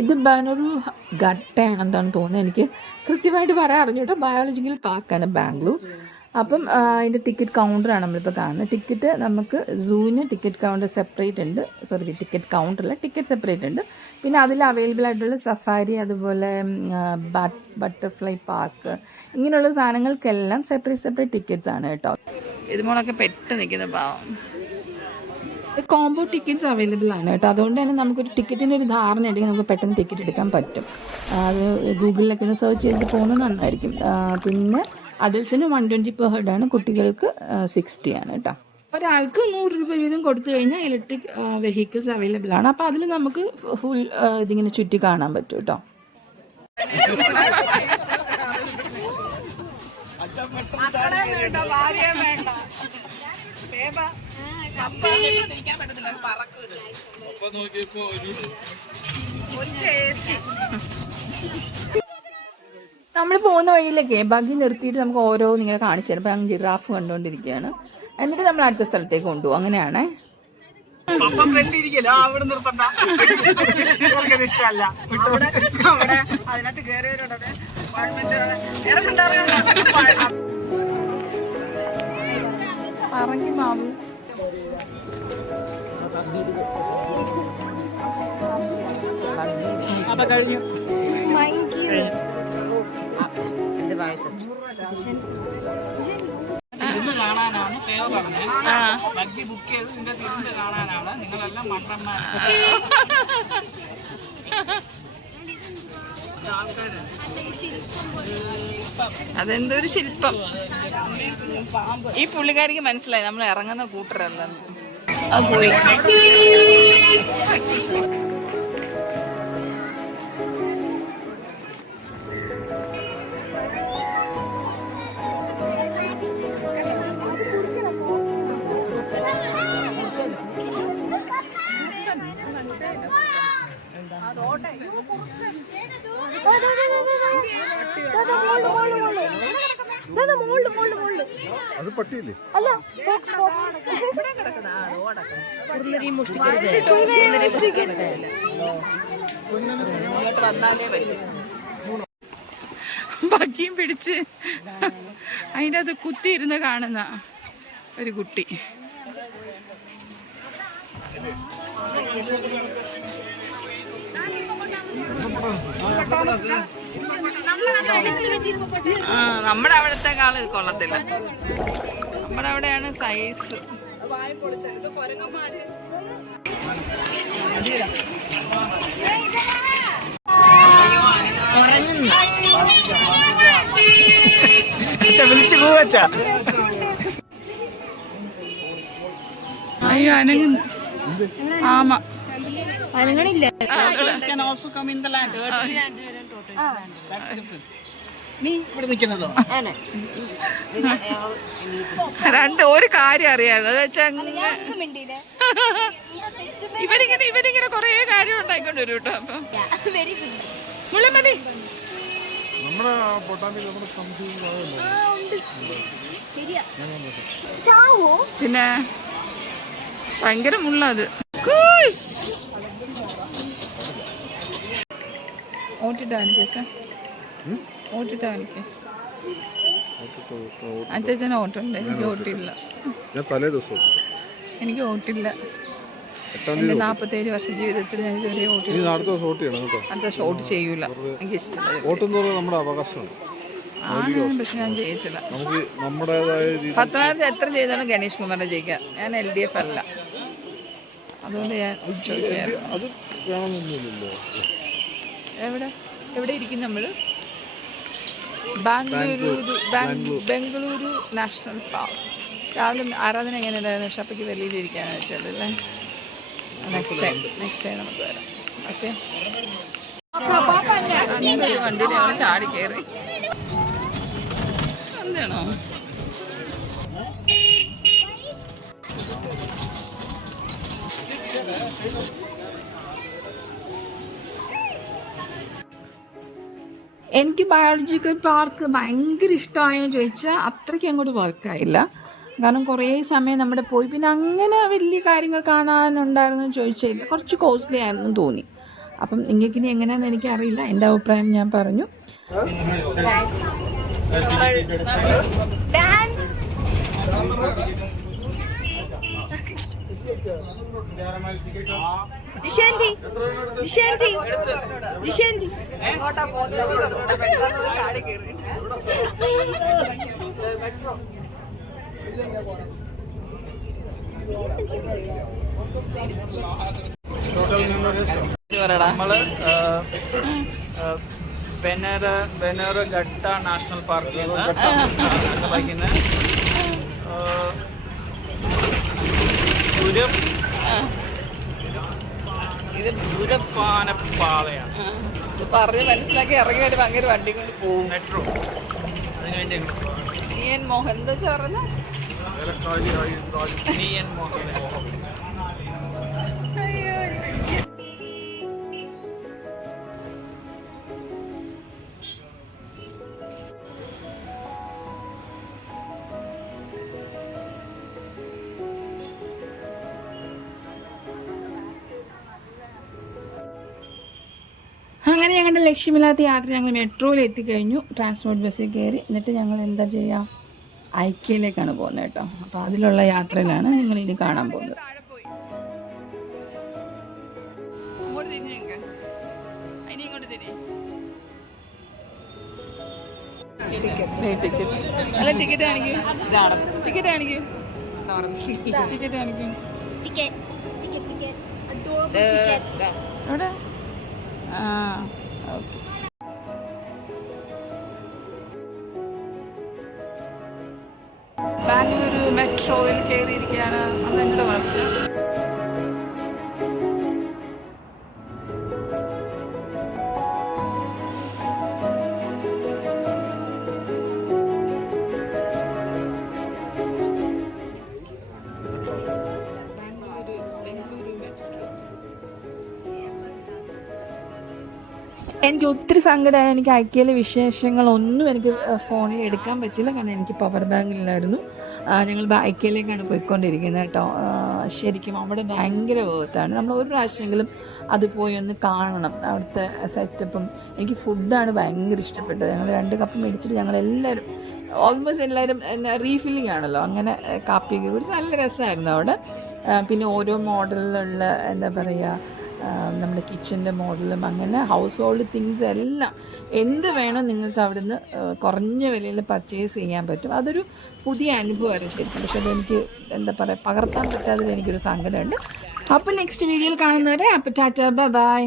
ഇത് ഒരു ഘട്ടമാണ് എന്താണെന്ന് തോന്നുന്നത്. എനിക്ക് കൃത്യമായിട്ട് പറയാൻ അറിഞ്ഞൂട്ടോ. ബയോളജിക്കൽ പാർക്കാണ് ബാംഗ്ലൂർ. അപ്പം അതിൻ്റെ ടിക്കറ്റ് കൗണ്ടറാണ് നമ്മളിപ്പോൾ കാണുന്നത്. ടിക്കറ്റ് നമുക്ക് സൂവിന് ടിക്കറ്റ് കൗണ്ടർ സെപ്പറേറ്റ് ഉണ്ട്. സോറി, ടിക്കറ്റ് കൗണ്ടറല്ല, ടിക്കറ്റ് സെപ്പറേറ്റ് ഉണ്ട്. പിന്നെ അതിൽ അവൈലബിൾ ആയിട്ടുള്ള സഫാരി, അതുപോലെ ബട്ടർഫ്ലൈ പാർക്ക്, ഇങ്ങനെയുള്ള സാധനങ്ങൾക്കെല്ലാം സെപ്പറേറ്റ് ടിക്കറ്റ്സ് ആണ് കേട്ടോ. ഇതുമോളൊക്കെ പെട്ട് നിൽക്കുന്ന പാവം. കോംബോ ടിക്കറ്റ്സ് അവൈലബിൾ ആണ് കേട്ടോ. അതുകൊണ്ട് തന്നെ നമുക്കൊരു ടിക്കറ്റിൻ്റെ ഒരു ധാരണ ഉണ്ടെങ്കിൽ നമുക്ക് പെട്ടെന്ന് ടിക്കറ്റ് എടുക്കാൻ പറ്റും. അത് ഗൂഗിളിലൊക്കെ ഒന്ന് സെർച്ച് ചെയ്തിട്ട് പോകുന്നത് നന്നായിരിക്കും. പിന്നെ അഡൽട്ട്സിന് 120 per head ആണ്, കുട്ടികൾക്ക് 60 ആണ് കേട്ടോ. ഒരാൾക്ക് 100 രൂപ വീതം കൊടുത്തു കഴിഞ്ഞാൽ ഇലക്ട്രിക് വെഹിക്കിൾസ് അവൈലബിൾ ആണ്. അപ്പോൾ അതിൽ നമുക്ക് ഫുൾ ഇതിങ്ങനെ ചുറ്റി കാണാൻ പറ്റും കേട്ടോ. നമ്മൾ പോകുന്ന വഴിയിലൊക്കെ ബഗ്ഗി നിർത്തിയിട്ട് നമുക്ക് ഓരോന്ന് ഇങ്ങനെ കാണിച്ചു തരും. അപ്പം ജിറാഫ് കണ്ടുകൊണ്ടിരിക്കുകയാണ്. എന്നിട്ട് നമ്മൾ അടുത്ത സ്ഥലത്തേക്ക് കൊണ്ടുപോകും. അങ്ങനെയാണേ. പറങ്ങി മാവ് കഴിഞ്ഞു. തിരിഞ്ഞ് കാണാനാണ് പേര് പറഞ്ഞത്. ബഗ്ഗി ബുക്ക് ചെയ്ത് നിന്റെ തിരിഞ്ഞ് കാണാനാണ്. നിങ്ങളെല്ലാം മണ്ടന്മാർ. അതെന്തൊരു ശില്പം. ഈ പുള്ളിക്കാരിക്ക് മനസ്സിലായി നമ്മൾ ഇറങ്ങുന്ന കൂട്ടരല്ലെന്ന്. അത് പോയി. അത് പട്ടിയില്ലേ? അല്ല, ബഗ്ഗിയും പിടിച്ച് അതിൻ്റെ അത് കുത്തിയിരുന്ന് കാണുന്ന ഒരു കുട്ടി. നമ്മുടെ അവിടത്തെക്കാൾ ഇത് കൊള്ളത്തില്ല. നമ്മുടെ അവിടെയാണ് സൈസ്. അയ്യോ അനങ്ങുന്നു. ആമാ അനങ്ങണില്ല. രണ്ട് ഒരു കാര്യം അറിയാതെ അത് വെച്ചാൽ ഇവരിങ്ങനെ കൊറേ കാര്യം ഉണ്ടായിക്കൊണ്ട് വരും കേട്ടോ. അപ്പൊ മുള്ളമതി പിന്നെ ഭയങ്കര മുള്ള. അത് ഓട്ടിട്ടാ എനിക്ക് ഓട്ടിട്ടാ എനിക്ക് അച്ഛന് ഓട്ടുണ്ട്. എനിക്ക് ഓട്ടില്ല. എനിക്ക് ഓട്ടില്ല. എന്റെ 47 വർഷ ജീവിതത്തിൽ ഞാൻ ഇതുവരെ ഓട്ടില്ല. അടുത്ത ഷോട്ട് ചെയ്യൂല. എനിക്ക് ഇഷ്ടമല്ല. പക്ഷെ ഞാൻ ചെയ്യത്തില്ല. പത്തനാപുരത്ത് എത്ര ചെയ്താലും ഗണേഷ് കുമാറിനെ ജയിക്കാം. ഞാൻ LDF അല്ല. അതുകൊണ്ട് ഞാൻ എവിടെ ഇരിക്കും നമ്മൾ? Bengaluru national park. രാവിലെ ആരാധന എങ്ങനെ ഉണ്ടായിരുന്നു? ഷപ്പയ്ക്ക് വെളിയിലിരിക്കാനായിട്ടുള്ളൂ. നെക്സ്റ്റ് ടൈം നമുക്ക് വരാം. ഓക്കെ. വണ്ടിയിൽ ഞങ്ങൾ ചാടി കയറി. എന്താണോ എനിക്ക് ബയോളജിക്കൽ പാർക്ക് ഭയങ്കര ഇഷ്ടമായോ ചോദിച്ചാൽ അത്രയ്ക്ക് അങ്ങോട്ട് വർക്കായില്ല. കാരണം കുറേ സമയം നമ്മുടെ പോയി. പിന്നെ അങ്ങനെ വലിയ കാര്യങ്ങൾ കാണാനുണ്ടായിരുന്നു ചോദിച്ചില്ല. കുറച്ച് കോസ്റ്റ്ലി ആയിരുന്നു തോന്നി. അപ്പം നിങ്ങൾക്ക് ഇനി എങ്ങനെയാണെന്ന് എനിക്കറിയില്ല, എൻ്റെ അഭിപ്രായം ഞാൻ പറഞ്ഞു. നമ്മള് ബെനേർഘട്ട നാഷണൽ പാർക്കിൽ നിന്ന് ഇത് ദുരപ്പാനപ്പാളയാണ്. ഇത് പറഞ്ഞ് മനസ്സിലാക്കി ഇറങ്ങി വരും, അങ്ങനെ വണ്ടി കൊണ്ട് പോകും. മെട്രോ നീയൻ മോഹൻ എന്താ പറഞ്ഞ നീയൻ മോഹൻ. അങ്ങനെ ഞങ്ങളുടെ ലക്ഷ്യമില്ലാത്ത യാത്ര ഞങ്ങൾ മെട്രോയിൽ എത്തിക്കഴിഞ്ഞു. ട്രാൻസ്പോർട്ട് ബസ്സിൽ കയറി. എന്നിട്ട് ഞങ്ങൾ എന്താ ചെയ്യുക, ഐക്യയിലേക്കാണ് പോകുന്നത് കേട്ടോ. അപ്പോൾ അതിലുള്ള യാത്രയിലാണ് നിങ്ങൾ ഇനി കാണാൻ പോകുന്നത്. ടിക്കറ്റ് അല്ല, ടിക്കറ്റ് കാണിക്കും, ടിക്കറ്റ് കാണിക്കും, ടിക്കറ്റ് കാണിക്കും. എവിടെ? ആ ഓക്കെ. ബാംഗ്ലൂരു മെട്രോയിൽ കയറിയിരിക്കുകയാണ്. അന്ന് എങ്ങോട്ട് വിളിച്ചു. എനിക്ക് ഒത്തിരി സങ്കടമായി. എനിക്ക് ഐക്യയിലെ വിശേഷങ്ങളൊന്നും എനിക്ക് ഫോണിൽ എടുക്കാൻ പറ്റില്ല, കാരണം എനിക്ക് പവർ ബാങ്കിലായിരുന്നു. ഞങ്ങൾ ഐക്യയിലേക്കാണ് പോയിക്കൊണ്ടിരിക്കുന്നത് കേട്ടോ. ശരിക്കും അവിടെ ഭയങ്കര വേർത്താണ്. നമ്മൾ ഒരു പ്രാവശ്യമെങ്കിലും അത് പോയി ഒന്ന് കാണണം, അവിടുത്തെ സെറ്റപ്പും. എനിക്ക് ഫുഡാണ് ഭയങ്കര ഇഷ്ടപ്പെട്ടത്. ഞങ്ങൾ 2 കപ്പ് മേടിച്ചിട്ട് ഞങ്ങളെല്ലാവരും ഓൾമോസ്റ്റ് എല്ലാവരും റീഫില്ലിംഗ് ആണല്ലോ, അങ്ങനെ കാപ്പിയൊക്കെ കുടിച്ച് നല്ല രസമായിരുന്നു അവിടെ. പിന്നെ ഓരോ മോഡലിലുള്ള എന്താ പറയുക, നമ്മുടെ കിച്ചൻ്റെ മോഡലും അങ്ങനെ ഹൗസ് ഹോൾഡ് തിങ്സ് എല്ലാം എന്ത് വേണം നിങ്ങൾക്ക് അവിടുന്ന് കുറഞ്ഞ വിലയിൽ പർച്ചേസ് ചെയ്യാൻ പറ്റും. അതൊരു പുതിയ അനുഭവമായിരുന്നു ശരിക്കും. പക്ഷെ അതെനിക്ക് എന്താ പറയുക, പകർത്താൻ പറ്റാത്തതിൽ എനിക്കൊരു സങ്കടമുണ്ട്. അപ്പോൾ നെക്സ്റ്റ് വീഡിയോയിൽ കാണുന്നവരെ അപ്പോൾ ടാറ്റ, ബൈ.